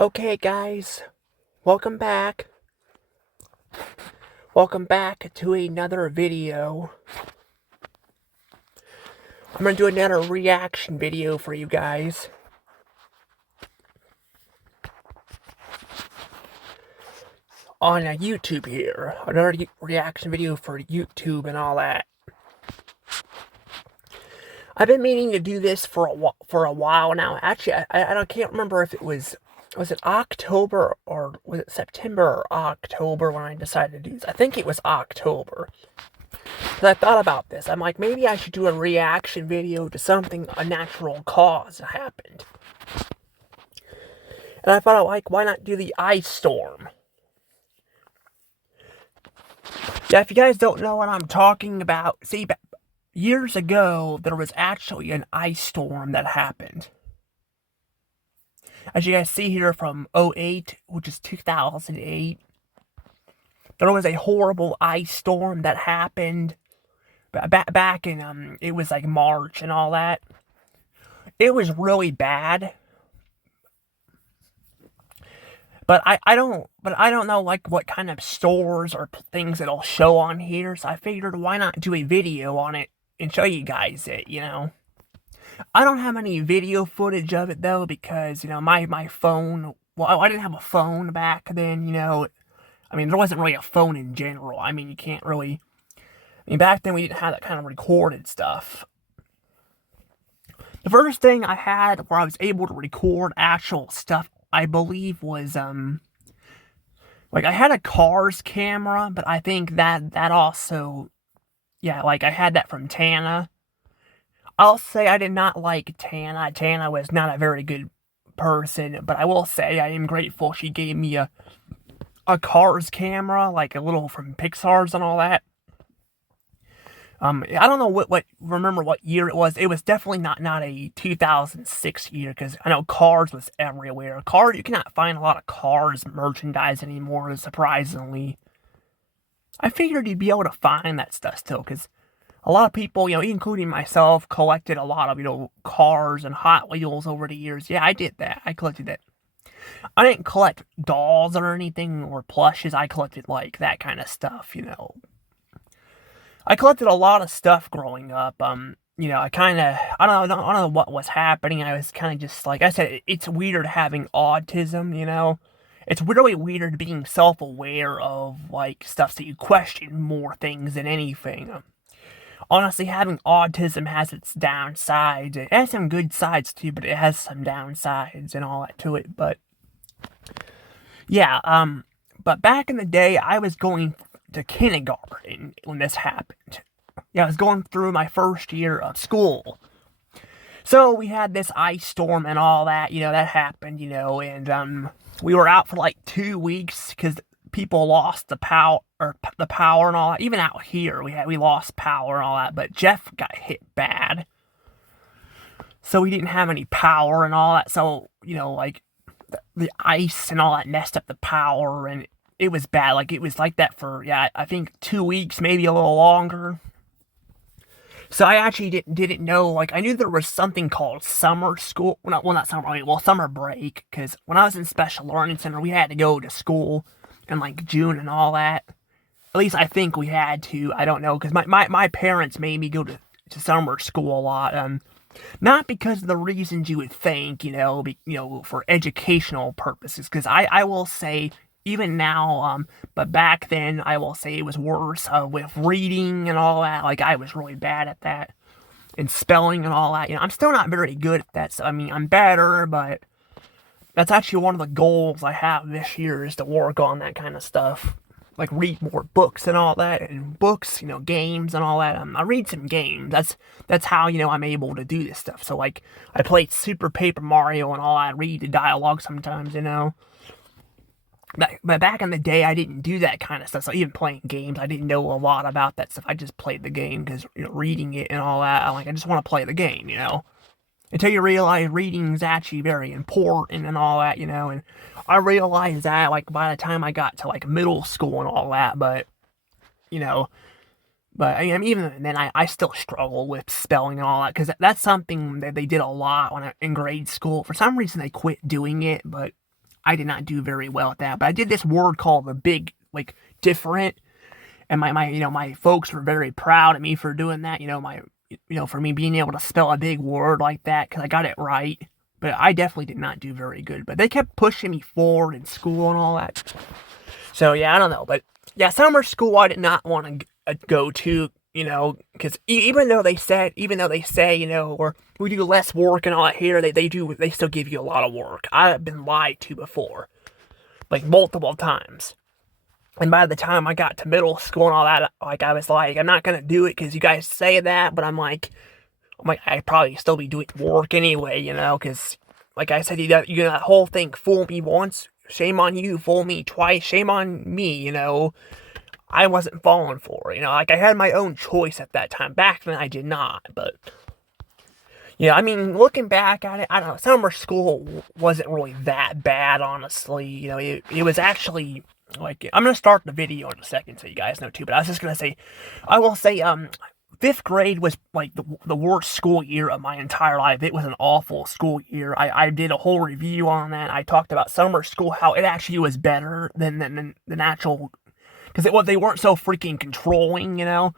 Okay, guys, welcome back. Welcome back to another video. I'm gonna do another reaction video for you guys. On YouTube here. Another reaction video for YouTube and all that. I've been meaning to do this for a while now. Actually, I can't remember if it was it October or was it September or October when I decided to do this. I think it was October. Because I thought about this. I'm like, maybe I should do a reaction video to something, a natural cause that happened. And I thought, like, why not do the ice storm? Yeah, if you guys don't know what I'm talking about, see, years ago, there was actually an ice storm that happened. As you guys see here from '08, which is 2008, there was a horrible ice storm that happened back in, it was like March and all that. It was really bad. But I don't know like what kind of stores or things it'll show on here, so I figured why not do a video on it and show you guys it, you know. I don't have any video footage of it though because, you know, my phone, well, I didn't have a phone back then, you know. I mean, there wasn't really a phone in general. I mean, you can't really, I mean, back then we didn't have that kind of recorded stuff. The first thing I had where I was able to record actual stuff, I believe, was like I had a Cars camera, but I think that also, yeah, like I had that from Tana. I'll say I did not like Tana. Tana was not a very good person, but I will say I am grateful she gave me a Cars camera, like a little from Pixar's and all that. I don't know remember what year it was. It was definitely not a 2006 year, because I know Cars was everywhere. Cars, you cannot find a lot of Cars merchandise anymore, surprisingly. I figured you'd be able to find that stuff still, because a lot of people, you know, including myself, collected a lot of, you know, Cars and Hot Wheels over the years. Yeah, I did that. I collected that. I didn't collect dolls or anything, or plushes. I collected, like, that kind of stuff, you know. I collected a lot of stuff growing up. You know, I don't know what was happening. I was kind of just, like I said, it's weird having autism, you know. It's really weird being self-aware of, like, stuff that you question more things than anything. Honestly, having autism has its downsides. It has some good sides, too, but it has some downsides and all that to it. But, yeah, but back in the day, I was going to kindergarten when this happened. Yeah, I was going through my first year of school. So we had this ice storm and all that, you know, that happened, you know, and we were out for like 2 weeks because people lost the power and all that. Even out here, we lost power and all that, but Jeff got hit bad. So we didn't have any power and all that. So, you know, like the ice and all that messed up the power, and it was bad. Like, it was like that for, yeah, I think 2 weeks, maybe a little longer. So I actually didn't know, like, I knew there was something called summer school. Well, not summer, I mean, well, summer break, because when I was in special learning center, we had to go to school in, like, June and all that. At least I think we had to. I don't know, because my parents made me go to summer school a lot. Not because of the reasons you would think, you know, for educational purposes, because I will say, even now, but back then, I will say it was worse, with reading and all that. Like, I was really bad at that, and spelling and all that. You know, I'm still not very good at that, so, I mean, I'm better, but that's actually one of the goals I have this year, is to work on that kind of stuff. Like, read more books and all that, and books, you know, games and all that. I read some games. That's how, you know, I'm able to do this stuff. So, like, I played Super Paper Mario and all. I read the dialogue sometimes, you know. But back in the day, I didn't do that kind of stuff. So even playing games, I didn't know a lot about that stuff. I just played the game because, you know, reading it and all that, I just want to play the game, you know. Until you realize reading is actually very important and all that, you know. And I realized that, like, by the time I got to, like, middle school and all that. But, you know, but I mean, even then, I still struggle with spelling and all that, because that's something that they did a lot in grade school. For some reason, they quit doing it, but I did not do very well at that. But I did this word called the big, like, different. And my folks were very proud of me for doing that. For me being able to spell a big word like that, because I got it right. But I definitely did not do very good. But they kept pushing me forward in school and all that. So, yeah, I don't know. But, yeah, summer school I did not want to go to, because even though they say, or we do less work and all that here, they still give you a lot of work. I've been lied to before, like, multiple times. And by the time I got to middle school and all that, like, I was like, I'm not going to do it because you guys say that, but I'm like, I'd probably still be doing work anyway, because, like I said, that whole thing, fool me once, shame on you, fool me twice, shame on me, I wasn't falling for it, like, I had my own choice at that time. Back then, I did not, but, I mean, looking back at it, I don't know, summer school wasn't really that bad, honestly, it was actually, like, I'm gonna start the video in a second so you guys know too, but I was just gonna say, I will say, 5th grade was, like, the worst school year of my entire life. It was an awful school year. I did a whole review on that. I talked about summer school, how it actually was better than the natural, because they weren't so freaking controlling, Because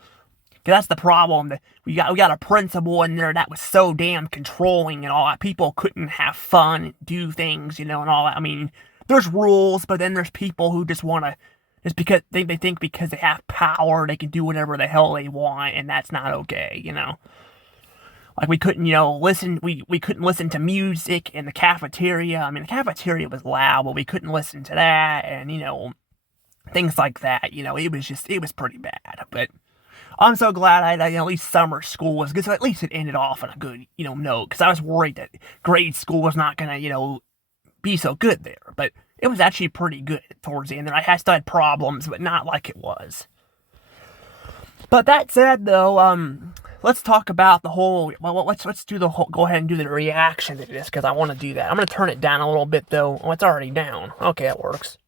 that's the problem. We got a principal in there that was so damn controlling and all that. People couldn't have fun and do things, and all that. I mean, there's rules, but then there's people who just want to, just because they think because they have power, they can do whatever the hell they want, and that's not okay, Like, we couldn't, listen, we couldn't listen to music in the cafeteria. I mean, the cafeteria was loud, but we couldn't listen to that, and, things like that, it was pretty bad. But I'm so glad I at least summer school was good, so at least it ended off on a good, note, because I was worried that grade school was not going to, be so good there, but it was actually pretty good towards the end. And I still had problems, but not like it was. But that said, though, let's talk about the whole. Well, let's do the whole. Go ahead and do the reaction to this because I want to do that. I'm gonna turn it down a little bit though. Oh, it's already down. Okay, that works.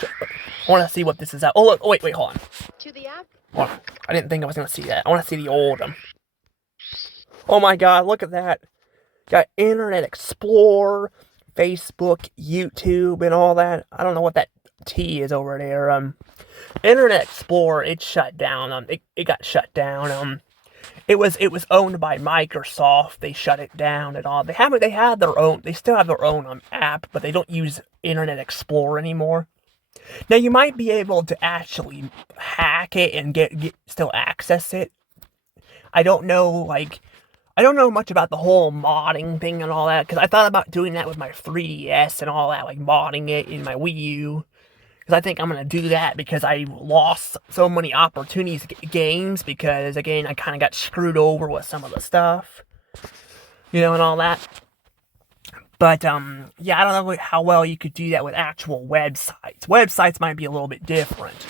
I want to see what this is at. Oh look! Oh, wait, hold on. To the app. Hold on. I didn't think I was gonna see that. I want to see the old. Oh my God! Look at that. Got Internet Explorer, Facebook, YouTube, and all that. I don't know what that T is over there. Internet Explorer, it shut down. It got shut down. It was owned by Microsoft. They shut it down and all. They had their own. They still have their own app, but they don't use Internet Explorer anymore. Now you might be able to actually hack it and get still access it. I don't know, I don't know much about the whole modding thing and all that, because I thought about doing that with my 3DS and all that, like modding it in my Wii U, because I think I'm going to do that, because I lost so many opportunities to get games, because, again, I kind of got screwed over with some of the stuff, and all that. But, yeah, I don't know how well you could do that with actual websites. Websites might be a little bit different.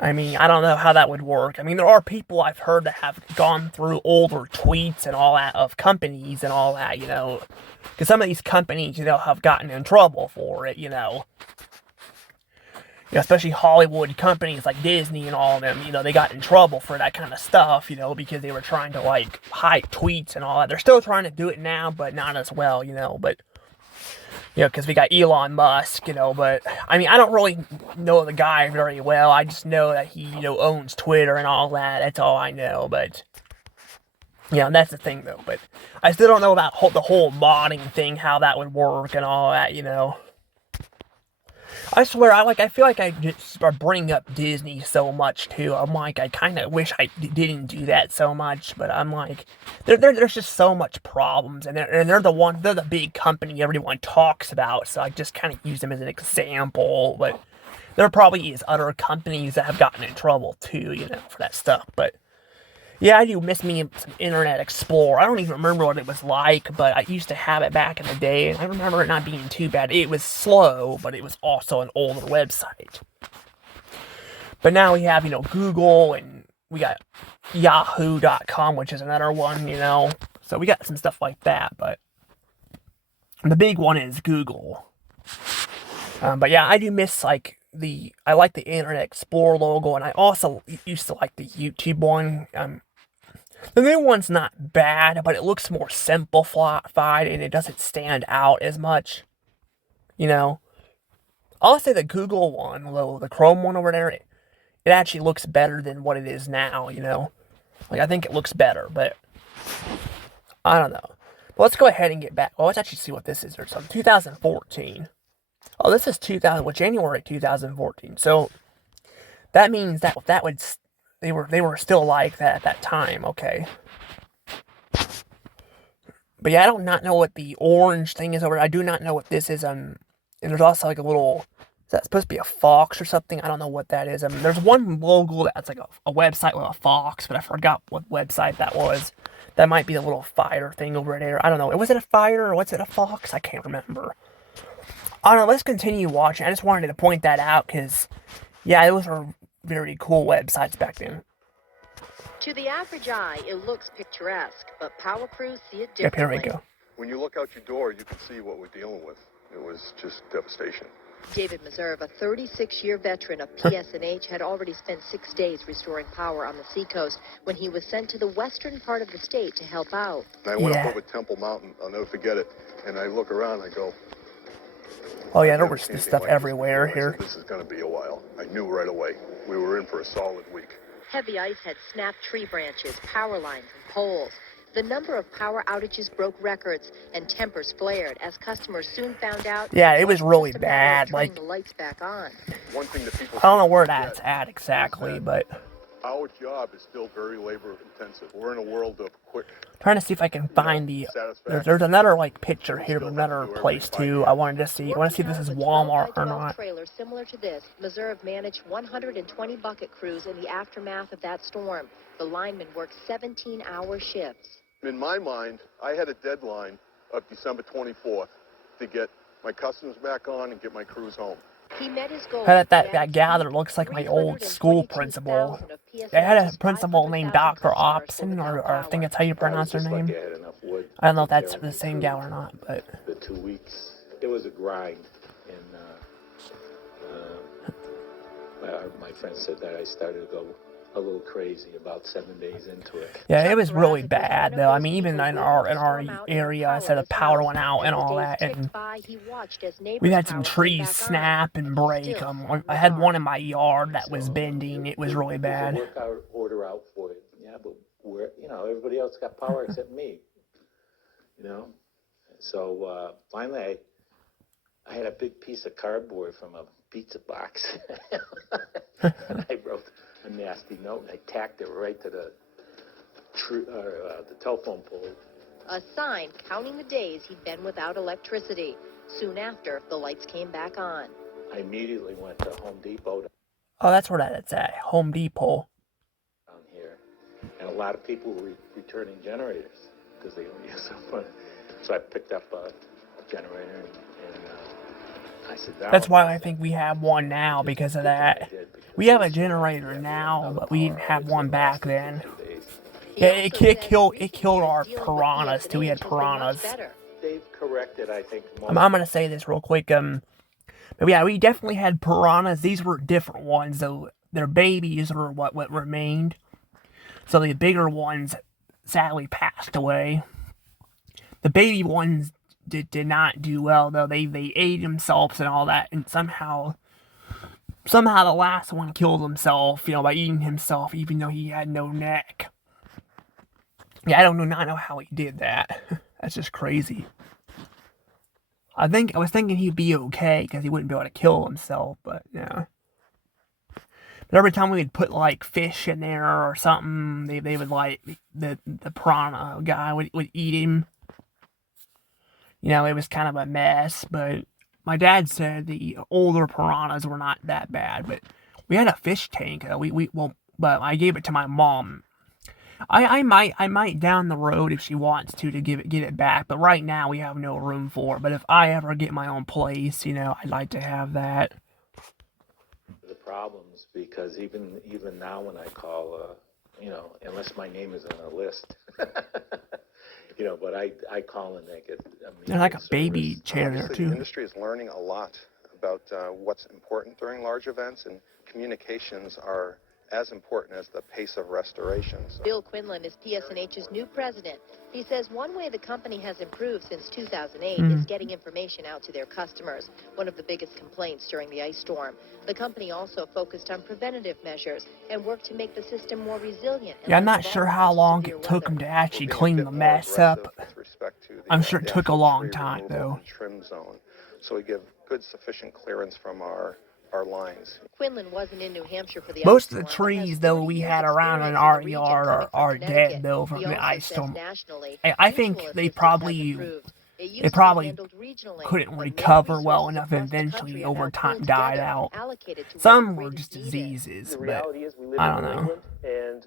I mean, I don't know how that would work. I mean, there are people I've heard that have gone through older tweets and all that of companies and all that, because some of these companies, have gotten in trouble for it, especially Hollywood companies like Disney and all of them, they got in trouble for that kind of stuff, because they were trying to, hide tweets and all that. They're still trying to do it now, but not as well, but... because we got Elon Musk, but, I mean, I don't really know the guy very well. I just know that he, owns Twitter and all that. That's all I know, but, that's the thing, though. But I still don't know about the whole modding thing, how that would work and all that, I swear, I feel like I just bring up Disney so much, too. I'm like, I kind of wish I didn't do that so much, but I'm like, there's just so much problems, and they're the big company everyone talks about, so I just kind of use them as an example, but there probably is other companies that have gotten in trouble, too, for that stuff, but yeah, I do miss me some Internet Explorer. I don't even remember what it was like, but I used to have it back in the day, and I remember it not being too bad. It was slow, but it was also an older website. But now we have, Google, and we got Yahoo.com, which is another one, So we got some stuff like that, but the big one is Google. But yeah, I do miss, I like the Internet Explorer logo, and I also used to like the YouTube one. The new one's not bad, but it looks more simplified and it doesn't stand out as much. You know, I'll say the Google one, the Chrome one over there, it actually looks better than what it is now. Like I think it looks better, but I don't know. But let's go ahead and get back. Well, let's actually see what this is. Or something. 2014. Oh, this is January 2014. So that means that would they were still like that at that time. Okay. But yeah, I do not know what the orange thing is over there. I do not know what this is. And there's also like a little. Is that supposed to be a fox or something? I don't know what that is. There's one logo that's like a website with a fox, but I forgot what website that was. That might be a little fire thing over there. I don't know. Was it a fire or was it a fox? I can't remember. I don't know. Let's continue watching. I just wanted to point that out because, yeah, those were very cool websites back then. To the average eye, it looks picturesque, but power crews see it Yep, here differently. we go. When you look out your door, you can see what we're dealing with. It was just devastation. David Meserve, a 36-year veteran of PSNH, had already spent 6 days restoring power on the seacoast when he was sent to the western part of the state to help out. And I went up over Temple Mountain. I'll never forget it. And I look around and I go, oh yeah, there was this stuff everywhere here. This is going to be a while. I knew right away. We were in for a solid week. Heavy ice had snapped tree branches, power lines, and poles. The number of power outages broke records, and tempers flared as customers soon found out. Yeah, it was really bad. Like, the lights back on. One thing that people I don't know where that's at exactly, but our job is still very labor intensive. We're in a world of quick. Trying to see if I can find the. There's another like picture here of another place too. I wanted to see. I want to see if this is Walmart or not. Trailer similar to this, Meserve managed 120 bucket crews in the aftermath of that storm. The linemen worked 17-hour shifts. In my mind, I had a deadline of December 24th to get my customers back on and get my crews home. He met his goal. That gal that looks like my old school principal. They had a principal named Dr. Opson, or I think that's how you pronounce her name. I don't know if that's the same gal or not, but the 2 weeks, it was a grind, and my friend said that I started to go a little crazy about 7 days into it. Yeah, it was really bad though. I mean, even in our area, I said the power went out and all that, and we had some trees snap and break. I had one in my yard that was bending. It was really bad. Work our order out for it, yeah, but everybody else got power except me, So finally, I had a big piece of cardboard from a pizza box. And I wrote a nasty note and I tacked it right to the telephone pole. A sign counting the days he'd been without electricity. Soon after, the lights came back on. I immediately went to Home Depot. Oh, that's where that's at. Home Depot. Down here. And a lot of people were returning generators because they don't use them. So I picked up a generator and I said, that's why I think we have one now because of that. We have a generator now, but we didn't have one back then. Yeah, it killed our piranhas too. We had piranhas. They've corrected, I think. I'm gonna say this real quick. But yeah, we definitely had piranhas. These were different ones, though. Their babies were what remained. So the bigger ones sadly passed away. The baby ones did not do well though. They ate themselves and all that, and somehow the last one killed himself, by eating himself, even though he had no neck. Yeah, I not know how he did that. That's just crazy. I was thinking he'd be okay because he wouldn't be able to kill himself, but yeah. But every time we would put like fish in there or something, they would like the piranha guy would eat him. It was kind of a mess, but my dad said the older piranhas were not that bad. But we had a fish tank. But I gave it to my mom. I might down the road if she wants to get it back. But right now we have no room for it. But if I ever get my own place, I'd like to have that. The problems because even now when I call, unless my name is on a list. But I call and they get. They're like a baby chair there too. The industry is learning a lot about what's important during large events, and communications are as important as the pace of restorations. Bill Quinlan is PSNH's new president. He says one way the company has improved since 2008 is getting information out to their customers, one of the biggest complaints during the ice storm. The company also focused on preventative measures and worked to make the system more resilient. Yeah, I'm not sure how long it took them to actually clean the mess up. I'm sure it took a long time, though. Trim zone, so we give good sufficient clearance from our lines. Quinlan wasn't in New Hampshire for the Most ice of the storm, trees, though, we had around in our yard are dead, though, from the ice storm. I think they probably couldn't recover well enough and eventually over time died out. Some were just diseases, but I don't know. And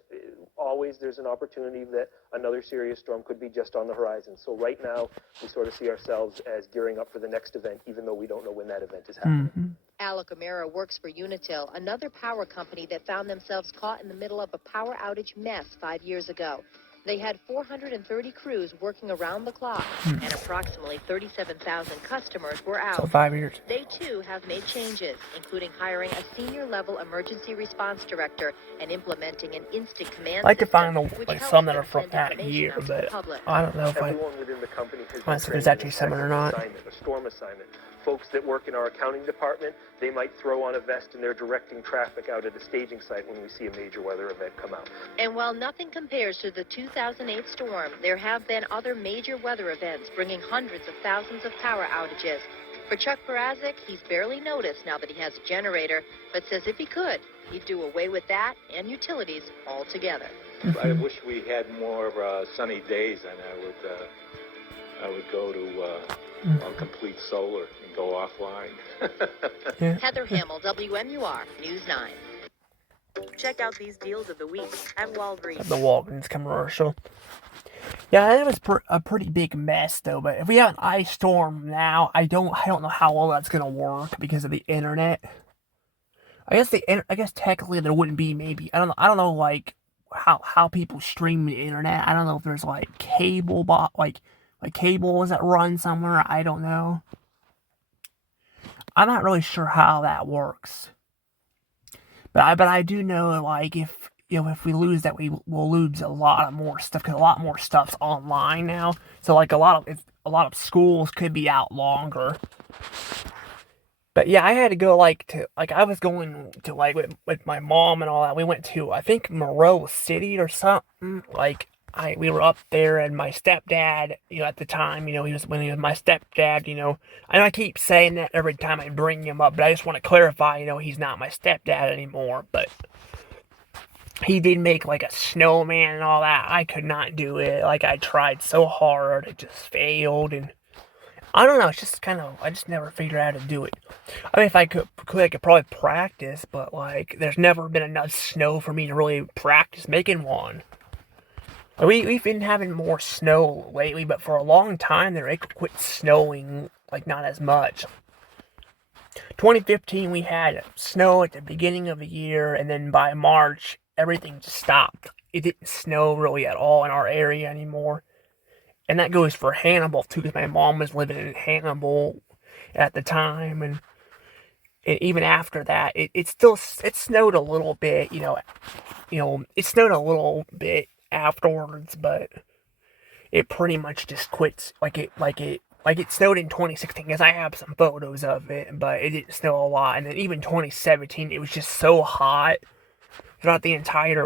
always there's an opportunity that another serious storm could be just on the horizon. So right now, we sort of see ourselves as gearing up for the next event, even though we don't know when that event is happening. Alec O'Mara works for Unitil, another power company that found themselves caught in the middle of a power outage mess 5 years ago. They had 430 crews working around the clock, and approximately 37,000 customers were out. So 5 years. They, too, have made changes, including hiring a senior-level emergency response director and implementing an instant command I'd like to system, find some that are from that year, but I don't know if Everyone within the company has been there's trained actually in some or a not. assignment, a storm assignment. Folks that work in our accounting department, they might throw on a vest and they're directing traffic out at a staging site when we see a major weather event come out. And while nothing compares to the 2008 storm, there have been other major weather events bringing hundreds of thousands of power outages. For Chuck Parazic, he's barely noticed now that he has a generator, but says if he could, he'd do away with that and utilities altogether. I wish we had more sunny days, and I would go to complete solar and go offline. Heather Hamill, WMUR, News 9. Check out these deals of the week at Walgreens. The Walgreens commercial. Yeah, it was a pretty big mess, though. But if we have an ice storm now, I don't know how well that's gonna work because of the internet. I guess technically there wouldn't be maybe I don't know like how people stream the internet. I don't know if there's like cable like cables that run somewhere. I don't know. I'm not really sure how that works. But I do know like if we lose that, we'll lose a lot more stuff because a lot more stuff's online now. So like a lot of schools could be out longer. But yeah, I had to go I was going to with my mom and all that. We went to I think Monroe City or something. We were up there, and my stepdad, at the time, he was my stepdad, I know I keep saying that every time I bring him up, but I just want to clarify, he's not my stepdad anymore, but he did make, a snowman and all that. I could not do it. I tried so hard, it just failed, and I don't know, it's just I just never figured out how to do it. I mean, if I could I could probably practice, but, there's never been enough snow for me to really practice making one. We've been having more snow lately, but for a long time there, it quit snowing, not as much. 2015, we had snow at the beginning of the year, and then by March, everything just stopped. It didn't snow really at all in our area anymore. And that goes for Hannibal, too, because my mom was living in Hannibal at the time, and even after that, it snowed a little bit, it snowed a little bit afterwards, but it pretty much just quits. It snowed in 2016, because I have some photos of it, but it didn't snow a lot. And then even 2017, it was just so hot throughout the entire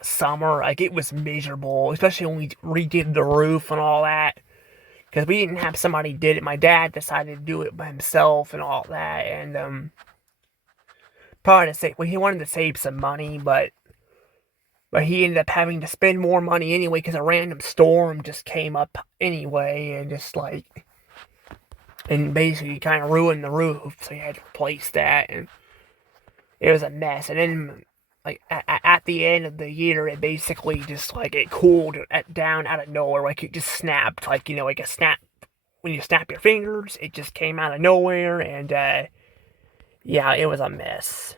summer. It was miserable, especially when we redid the roof and all that, because we didn't have somebody did it. My dad decided to do it by himself and all that, and he wanted to save some money, but he ended up having to spend more money anyway because a random storm just came up anyway and and basically kind of ruined the roof, so he had to replace that, and it was a mess. And then at the end of the year, it basically just it cooled down out of nowhere, it just snapped, like a snap when you snap your fingers. It just came out of nowhere, and yeah, it was a mess.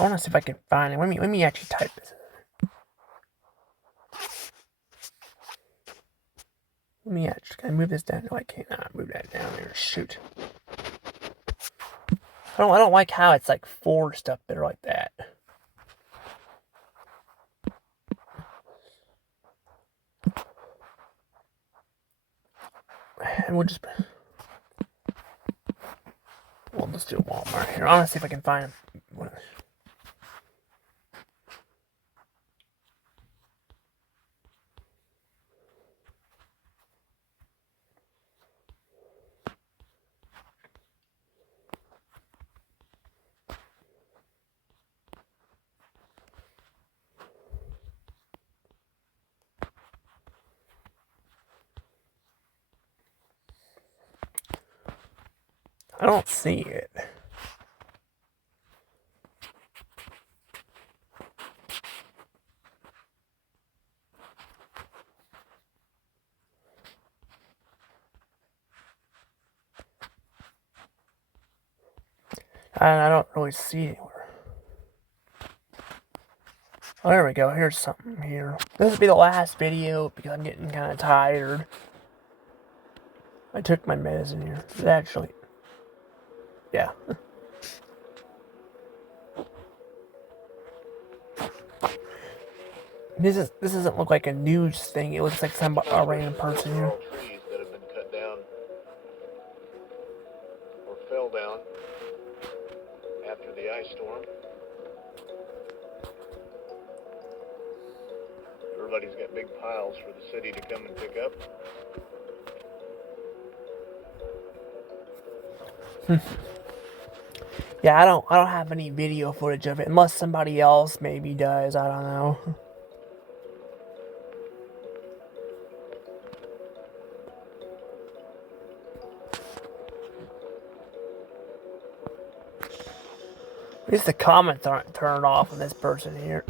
I want to see if I can find it. Let me actually type this. Let me actually, can I move this down? No, I cannot move that down there. Shoot. I don't like how it's like forced up there like that. And we'll let's do Walmart here. I want to see if I can find them. I don't see it. I don't really see it anywhere. Oh, there we go. Here's something here. This will be the last video because I'm getting kind of tired. I took my medicine here. Actually, yeah. This doesn't look like a news thing. It looks like a random person here. Trees that have been cut down or fell down after the ice storm. Everybody's got big piles for the city to come and pick up. Yeah, I don't have any video footage of it unless somebody else maybe does. I don't know. At least the comments aren't turned off on this person here.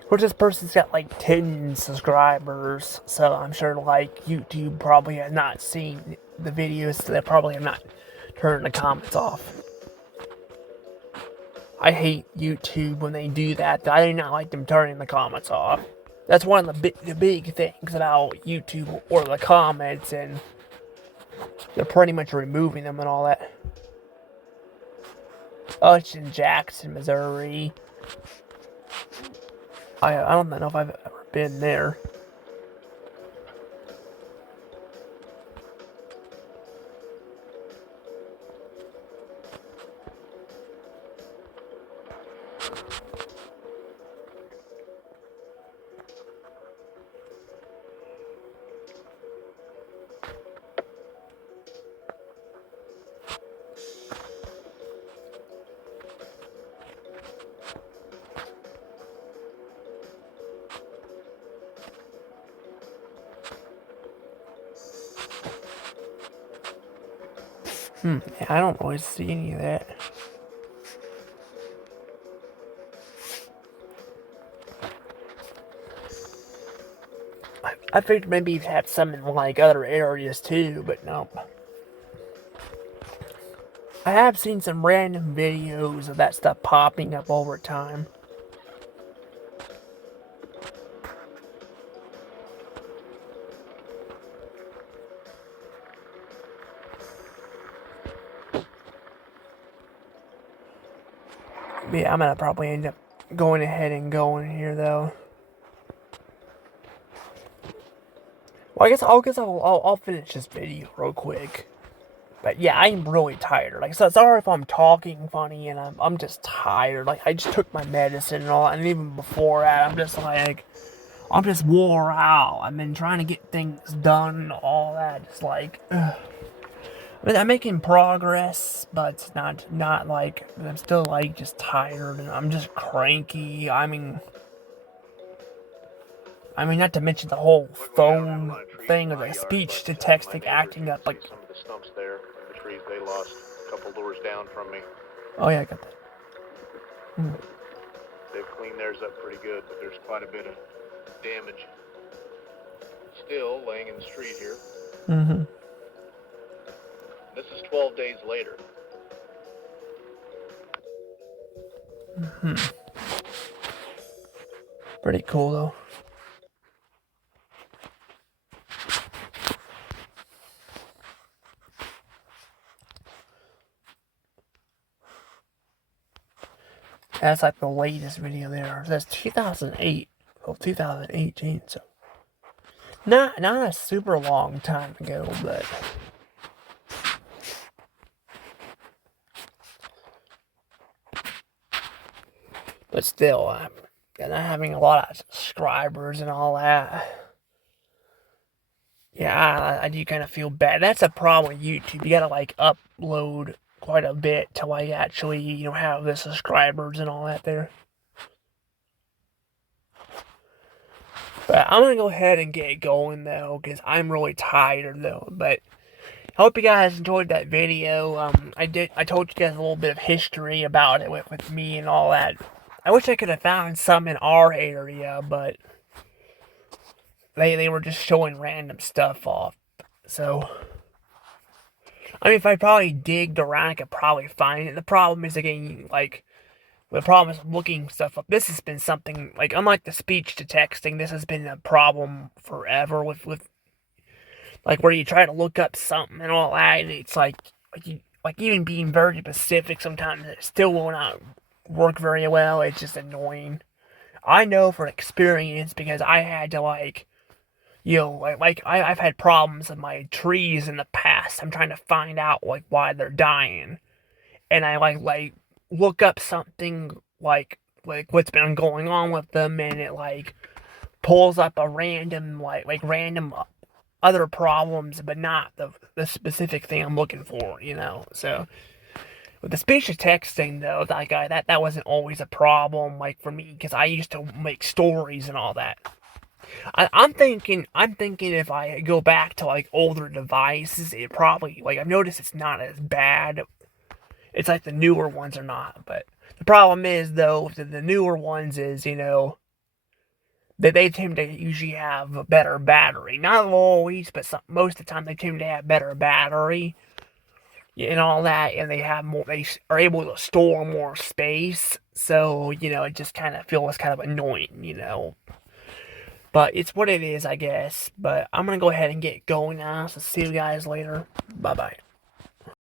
Of course, this person's got like 10 subscribers, so I'm sure like YouTube probably has not seen the videos, so they probably have not turned the comments off. I hate YouTube when they do that. I do not like them turning the comments off. That's one of the big things about YouTube or the comments, and they're pretty much removing them and all that. Oh, it's in Jackson, Missouri. I don't know if I've ever been there. Yeah, I don't always see any of that. I figured maybe you'd have some in like other areas too, but no. I have seen some random videos of that stuff popping up over time. Yeah, I'm gonna probably end up going ahead and going here though. Well, I guess I'll finish this video real quick. But yeah, I'm really tired. Like, so sorry if I'm talking funny, and I'm just tired. Like, I just took my medicine and all, and even before that, I'm just wore out. I've been trying to get things done and all that. Just like, ugh. I mean, I'm making progress, but it's not like, I'm still like just tired, and I'm just cranky. I mean, not to mention the whole phone thing of like speech to texting acting up like. Some of the stumps there, the trees they lost a couple doors down from me. Oh yeah, I got that. They've cleaned theirs up pretty good, but there's quite a bit of damage still laying in the street here. Mm-hmm. This is 12 days later. Pretty cool though. That's like the latest video there. That's 2008. Well, 2018, so not a super long time ago, but still, I'm not having a lot of subscribers and all that. Yeah, I do kind of feel bad. That's a problem with YouTube. You gotta like upload quite a bit to like actually, have the subscribers and all that there. But I'm gonna go ahead and get going though, because I'm really tired though. But I hope you guys enjoyed that video. I told you guys a little bit of history about it with me and all that. I wish I could have found some in our area, but they were just showing random stuff off. So, I mean, if I probably digged around, I could probably find it. The problem is, again, like, the problem is looking stuff up. This has been something, like, unlike the speech to texting, this has been a problem forever with like, where you try to look up something and all that, and it's like even being very specific, sometimes it still will not work very well. It's just annoying. I know from experience, because I had to, like, I've had problems with my trees in the past. I'm trying to find out, like, why they're dying. And I, like look up something, like what's been going on with them, and it, like, pulls up a random, like random other problems, but not the specific thing I'm looking for, So, with the speech to texting, though, that wasn't always a problem, like, for me, because I used to make stories and all that. I'm thinking if I go back to, like, older devices, it probably, like, I've noticed it's not as bad. It's like the newer ones are not, but the problem is, though, the newer ones is, that they tend to usually have a better battery. Not always, but most of the time they tend to have better battery and all that, and they are able to store more space. So, it just kind of feels kind of annoying. But it's what it is, I guess. But I'm gonna go ahead and get going now. So see you guys later. Bye bye.